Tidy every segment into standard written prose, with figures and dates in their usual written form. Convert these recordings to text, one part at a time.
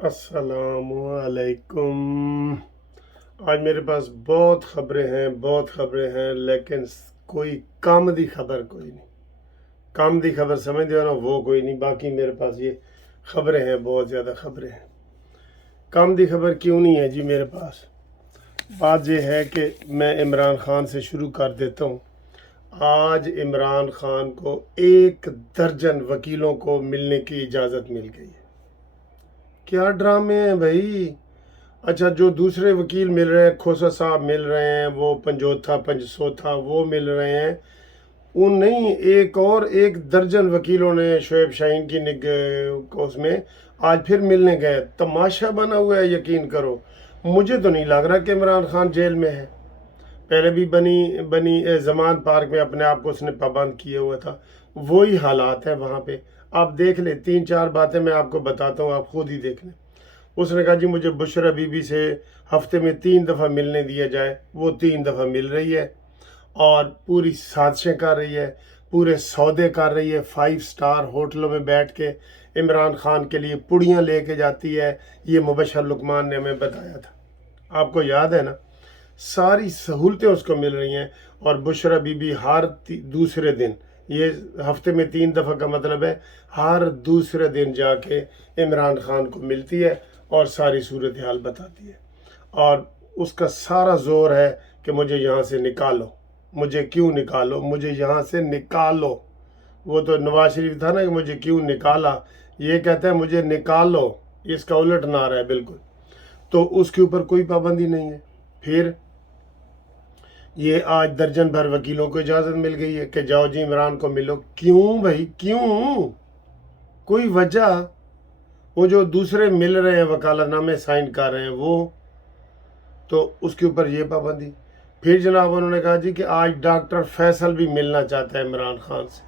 अस्सलामुअलैकुम। आज मेरे पास बहुत खबरें हैं लेकिन कोई काम दी खबर कोई नहीं। काम दी खबर समझ हो ना, वो कोई नहीं। बाकी मेरे पास ये खबरें हैं, बहुत ज़्यादा खबरें हैं। काम दी खबर क्यों नहीं है जी मेरे पास? बात ये है कि मैं इमरान खान से शुरू कर देता हूँ। आज इमरान खान को 1 दर्जन वकीलों को मिलने की इजाज़त मिल गई है। क्या ड्रामे हैं भाई। अच्छा, जो दूसरे वकील मिल रहे हैं, खोसा साहब मिल रहे हैं, वो पंजोथा पंजसोथा वो मिल रहे हैं, उन नहीं, 1 दर्जन वकीलों ने शोएब शाहीन की को उसमें आज फिर मिलने गए। तमाशा बना हुआ है, यकीन करो। मुझे तो नहीं लग रहा कि इमरान खान जेल में है। पहले भी बनी बनी जमान पार्क में अपने आप को उसने पाबंद किए हुआ था। वही हालात है वहाँ पे। आप देख ले, 3-4 बातें मैं आपको बताता हूँ, आप खुद ही देख लें। उसने कहा जी मुझे बुशरा बीबी से हफ्ते में 3 दफ़ा मिलने दिया जाए। वो 3 दफ़ा मिल रही है और पूरी साजिशें कर रही है, पूरे सौदे कर रही है। 5 स्टार होटलों में बैठ के इमरान खान के लिए पुड़ियाँ लेके जाती है। ये मुबशर लुकमान ने हमें बताया था, आपको याद है ना। सारी सहूलतें उसको मिल रही हैं। और बुशरा बीबी हर दूसरे दिन, ये हफ्ते में 3 दफ़ा का मतलब है हर दूसरे दिन जाके इमरान खान को मिलती है और सारी सूरत हाल बताती है। और उसका सारा जोर है कि मुझे यहाँ से निकालो, मुझे क्यों निकालो, मुझे यहाँ से निकालो। वो तो नवाज शरीफ था ना कि मुझे क्यों निकाला, ये कहता है मुझे निकालो। इसका उलट नारा है बिल्कुल। तो उसके ऊपर कोई पाबंदी नहीं है। फिर ये आज दर्जन भर वकीलों को इजाज़त मिल गई है कि जाओ जी इमरान को मिलो। क्यों भाई, क्यों? कोई वजह? वो जो दूसरे मिल रहे हैं, वकालतनामे साइन कर रहे हैं, वो तो उसके ऊपर ये पाबंदी। फिर जनाब उन्होंने कहा जी कि आज डॉक्टर फैसल भी मिलना चाहता है इमरान खान से,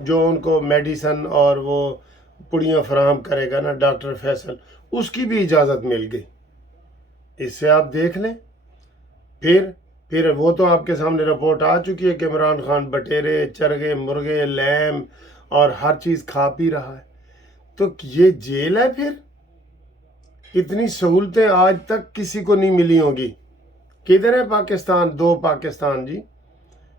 जो उनको मेडिसन और वो पुड़ियाँ फराहम करेगा ना, डॉक्टर फैसल, उसकी भी इजाज़त मिल गई। इससे आप देख लें। फिर वो तो आपके सामने रिपोर्ट आ चुकी है कि इमरान खान बटेरे, चरगे, मुर्गे, लैम और हर चीज़ खा पी रहा है। तो ये जेल है फिर? इतनी सहूलतें आज तक किसी को नहीं मिली होंगी। किधर है पाकिस्तान? 2 पाकिस्तान जी।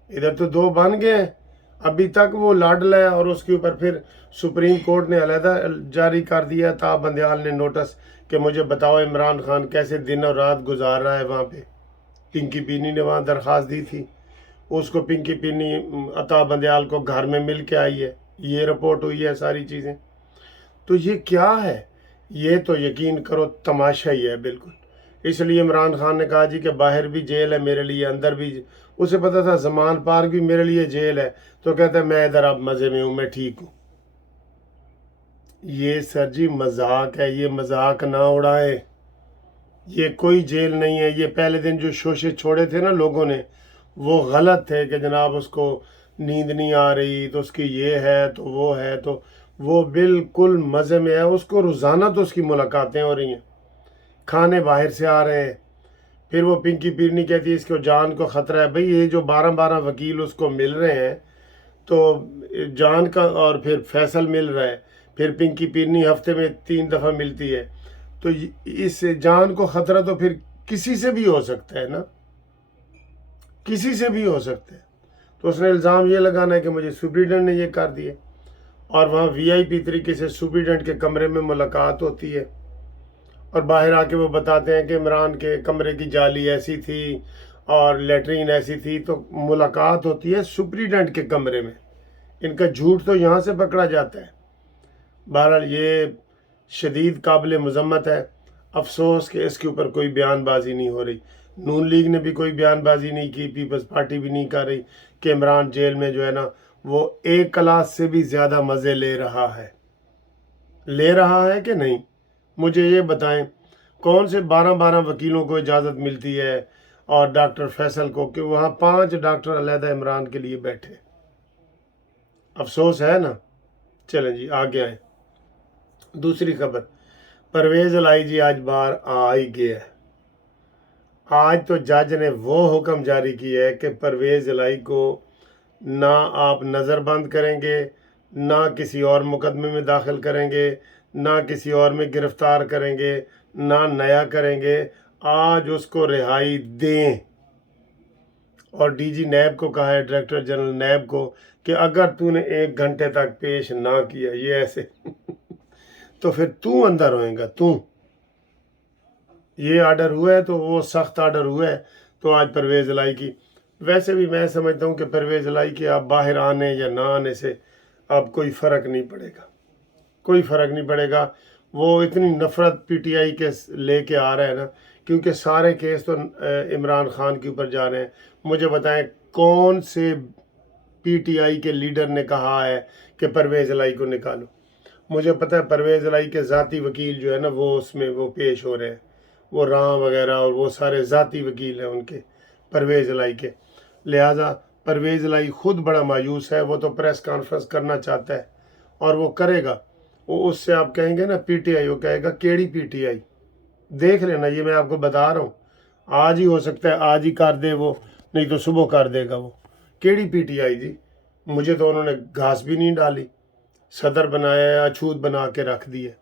इधर तो 2 बन गए हैं। अभी तक वो लाडला है और उसके ऊपर फिर सुप्रीम कोर्ट ने अलहदा जारी कर दिया था, बंदयाल ने नोटिस, कि मुझे बताओ इमरान खान कैसे दिन और रात गुजार रहा है वहाँ पे। पिंकी पीनी ने वहाँ दरख्वास्त दी थी, उसको पिंकी पीनी अता बंदयाल को घर में मिल के आई है। ये रिपोर्ट हुई है सारी चीज़ें। तो ये क्या है? ये तो यकीन करो तमाशा ही है बिल्कुल। इसलिए इमरान खान ने कहा जी कि बाहर भी जेल है मेरे लिए, अंदर भी। उसे पता था जमान पार्क भी मेरे लिए जेल है, तो कहता है मैं इधर अब मज़े में हूँ, मैं ठीक हूँ। ये सर जी मजाक है, ये मजाक ना उड़ाए। ये कोई जेल नहीं है। ये पहले दिन जो शोशे छोड़े थे ना लोगों ने, वो गलत थे कि जनाब उसको नींद नहीं आ रही तो उसकी ये है तो वो है, तो वो बिल्कुल मज़े में है। उसको रोज़ाना तो उसकी मुलाकातें हो रही हैं, खाने बाहर से आ रहे हैं। फिर वो पिंकी पीरनी कहती है इसको जान को ख़तरा है। भाई ये जो 12-12 वकील उसको मिल रहे हैं, तो जान का, और फिर फैसल मिल रहा है, फिर पिंकी पीरनी हफ्ते में 3 दफ़ा मिलती है, तो इस जान को ख़तरा तो फिर किसी से भी हो सकता है ना, किसी से भी हो सकता है। तो उसने इल्ज़ाम ये लगाना है कि मुझे सुप्रीडेंट ने ये कर दिए। और वहाँ वीआईपी तरीके से सुप्रीडेंट के कमरे में मुलाकात होती है और बाहर आके वो बताते हैं कि इमरान के कमरे की जाली ऐसी थी और लेटरीन ऐसी थी। तो मुलाकात होती है सुप्रीडेंट के कमरे में। इनका झूठ तो यहाँ से पकड़ा जाता है। बहरहाल ये शदीद काबिल मजम्मत है। अफसोस कि इसके ऊपर कोई बयानबाजी नहीं हो रही। नून लीग ने भी कोई बयानबाजी नहीं की, पीपल्स पार्टी भी नहीं कर रही कि इमरान जेल में जो है ना वो एक क्लास से भी ज़्यादा मज़े ले रहा है कि नहीं? मुझे ये बताएं, कौन से 12-12 वकीलों को इजाज़त मिलती है और डॉक्टर फैसल को, कि वहाँ 5 डॉक्टर अलहदा इमरान के लिए बैठे। अफसोस है ना। चलें जी आगे आए। दूसरी खबर, परवेज़ इलाही जी आज बाहर आ ही गया है। आज तो जज ने वो हुक्म जारी किया है कि परवेज़ इलाही को ना आप नज़रबंद करेंगे, ना किसी और मुकदमे में दाखिल करेंगे, ना किसी और में गिरफ्तार करेंगे, ना नया करेंगे। आज उसको रिहाई दें। और डीजी नैब को कहा है, डायरेक्टर जनरल नैब को, कि अगर तूने 1 घंटे तक पेश ना किया ये ऐसे तो फिर तू अंदर होएगा। तू ये आर्डर हुआ है तो वो सख्त आर्डर हुआ है। तो आज परवेज़ इलाही की, वैसे भी मैं समझता हूँ कि परवेज़ इलाही के आप बाहर आने या ना आने से अब कोई फ़र्क नहीं पड़ेगा, कोई फ़र्क नहीं पड़ेगा। वो इतनी नफ़रत पीटीआई के लेके आ रहा है ना, क्योंकि सारे केस तो इमरान खान के ऊपर जा रहे हैं। मुझे बताएं कौन से पीटीआई के लीडर ने कहा है कि परवेज़ इलाही को निकालो? मुझे पता है परवेज़ इलाही के ज़ाती वकील जो है ना वो उसमें वो पेश हो रहे हैं, वो राम वगैरह और वो सारे ज़ाती वकील हैं उनके परवेज़ इलाही के। लिहाजा परवेज़ इलाही खुद बड़ा मायूस है। वो तो प्रेस कॉन्फ्रेंस करना चाहता है और वो करेगा। वो उससे आप कहेंगे ना पीटीआई, वो कहेगा केड़ी पीटीआई? देख लेना, ये मैं आपको बता रहा हूँ। आज ही हो सकता है, आज ही कर दे वो, नहीं तो सुबह कर देगा वो। केड़ी पीटीआई जी? मुझे तो उन्होंने घास भी नहीं डाली, सदर बनाया या अछूत बना के रख दिए।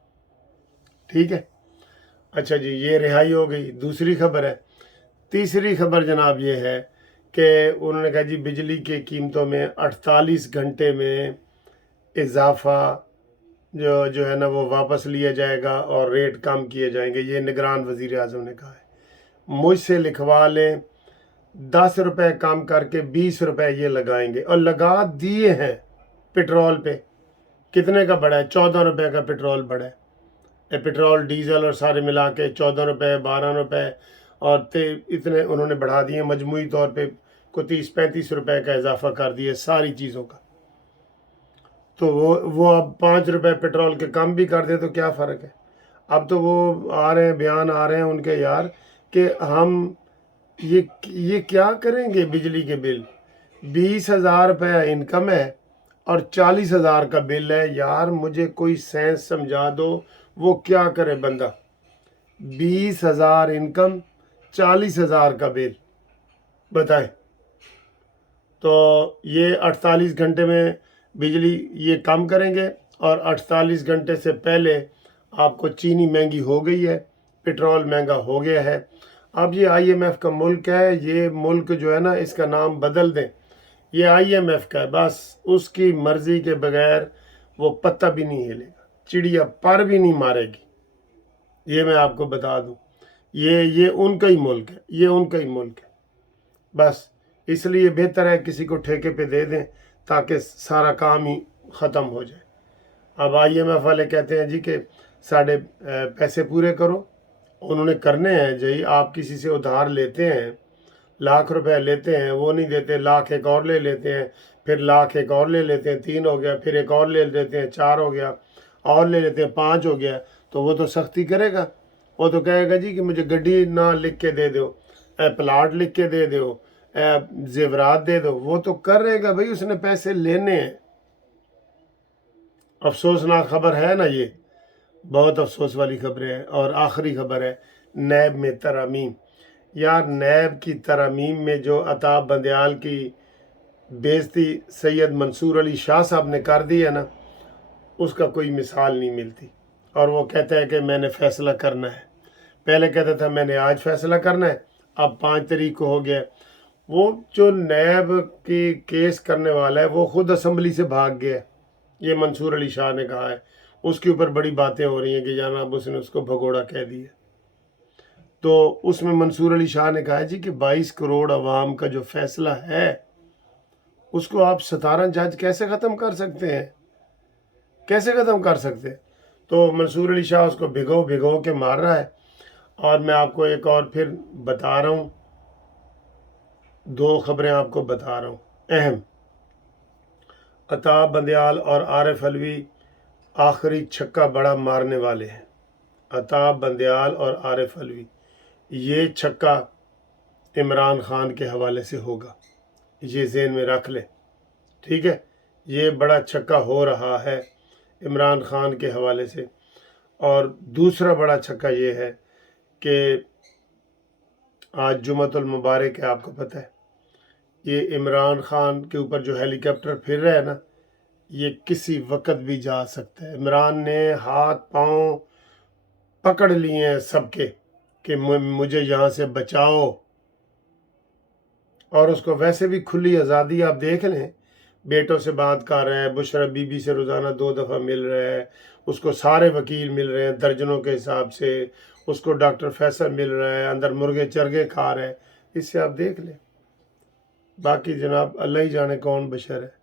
ठीक है, अच्छा जी, ये रिहाई हो गई। दूसरी खबर है। तीसरी खबर जनाब ये है कि उन्होंने कहा जी बिजली की कीमतों में 48 घंटे में इजाफा जो है ना वो वापस लिया जाएगा और रेट कम किए जाएंगे। ये निगरान वज़ीर आज़म ने कहा है। मुझसे लिखवा लें, 10 रुपए कम करके 20 रुपए ये लगाएंगे, और लगा दिए हैं। पेट्रोल पे कितने का बढ़ा है? 14 रुपए का पेट्रोल बढ़ा है। पेट्रोल डीजल और सारे मिला के 14 रुपए, 12 रुपए और इतने उन्होंने बढ़ा दिए। मजमूई तौर पे को 30-35 रुपए का इजाफा कर दिए सारी चीज़ों का। तो वो अब 5 रुपए पेट्रोल के कम भी कर दे तो क्या फ़र्क है? अब तो वो आ रहे हैं, बयान आ रहे हैं उनके यार, कि हम ये क्या करेंगे? बिजली के बिल 20,000 रुपये इनकम है और 40,000 का बिल है। यार मुझे कोई सेंस समझा दो, वो क्या करे बंदा? 20,000 इनकम, 40,000 का बिल, बताएं। तो ये 48 घंटे में बिजली ये कम करेंगे और 48 घंटे से पहले आपको चीनी महंगी हो गई है, पेट्रोल महंगा हो गया है। अब ये आईएमएफ का मुल्क है, ये मुल्क जो है ना इसका नाम बदल दें। ये आईएमएफ का है, बस उसकी मर्जी के बगैर वो पत्ता भी नहीं हिलेगा, चिड़िया पर भी नहीं मारेगी। ये मैं आपको बता दूं, ये उनका ही मुल्क है, ये उनका ही मुल्क है। बस इसलिए बेहतर है किसी को ठेके पे दे दें ताकि सारा काम ही ख़त्म हो जाए। अब आईएमएफ वाले कहते हैं जी कि साढ़े पैसे पूरे करो। उन्होंने करने हैं जी। आप किसी से उधार लेते हैं, लाख रुपए लेते हैं, वो नहीं देते, लाख एक और ले लेते हैं, फिर लाख एक और ले लेते हैं, 3 हो गया, फिर एक और ले लेते हैं, 4 हो गया, और ले लेते हैं, 5 हो गया। तो वो तो सख्ती करेगा। वो तो कहेगा जी कि मुझे गड्डी ना लिख के दे दो, प्लाट लिख के दे दो, जेवरात दे दो। वो तो कर रहेगा भाई, उसने पैसे लेने हैं। अफसोसनाक खबर है ना ये, बहुत अफसोस वाली खबर है। और आखिरी खबर है, नैब में तरमीम। यार नैब की तरमीम में जो अताब बंदयाल की बेइज्जती सैयद मंसूर अली शाह साहब ने कर दी है ना, उसका कोई मिसाल नहीं मिलती। और वो कहता है कि मैंने फ़ैसला करना है। पहले कहता था मैंने आज फ़ैसला करना है, अब 5 तारीख को हो गया। वो जो नैब की केस करने वाला है वो खुद असम्बली से भाग गया। ये मंसूर अली शाह ने कहा है। उसके ऊपर बड़ी बातें हो रही हैं कि जनाब उसने उसको भगोड़ा कह दिया। तो उसमें मंसूर अली शाह ने कहा जी कि 22 करोड़ आवाम का जो फैसला है उसको आप 17 जज कैसे ख़त्म कर सकते हैं? कैसे ख़त्म कर सकते हैं? तो मंसूर अली शाह उसको भिगो भिगो के मार रहा है। और मैं आपको एक और फिर बता रहा हूँ, 2 खबरें आपको बता रहा हूँ अहम। अताब बंदयाल और आरिफ अलवी आखिरी छक्का बड़ा मारने वाले हैं। अताब बंदयाल और आरिफ अलवी, ये छक्का इमरान खान के हवाले से होगा, ये ज़हन में रख ले। ठीक है, ये बड़ा छक्का हो रहा है इमरान खान के हवाले से। और दूसरा बड़ा छक्का ये है कि आज जुमतुल मुबारक है, आपको पता है। ये इमरान खान के ऊपर जो हेलीकॉप्टर फिर रहा है ना, یہ کسی وقت بھی جا سکتا ہے۔ عمران نے ہاتھ پاؤں پکڑ لیے ہیں سب کے کہ مجھے یہاں سے بچاؤ، اور اس کو ویسے بھی کھلی آزادی، آپ دیکھ لیں، بیٹوں سے بات کر رہا ہے، بشرا بی بی سے روزانہ 2 دفعہ مل رہا ہے، اس کو سارے وکیل مل رہے ہیں درجنوں کے حساب سے، اس کو ڈاکٹر فیصل مل رہا ہے، اندر مرغے چرگے کھا رہے ہیں، اس سے آپ دیکھ لیں۔ باقی جناب اللہ ہی جانے کون بشر ہے۔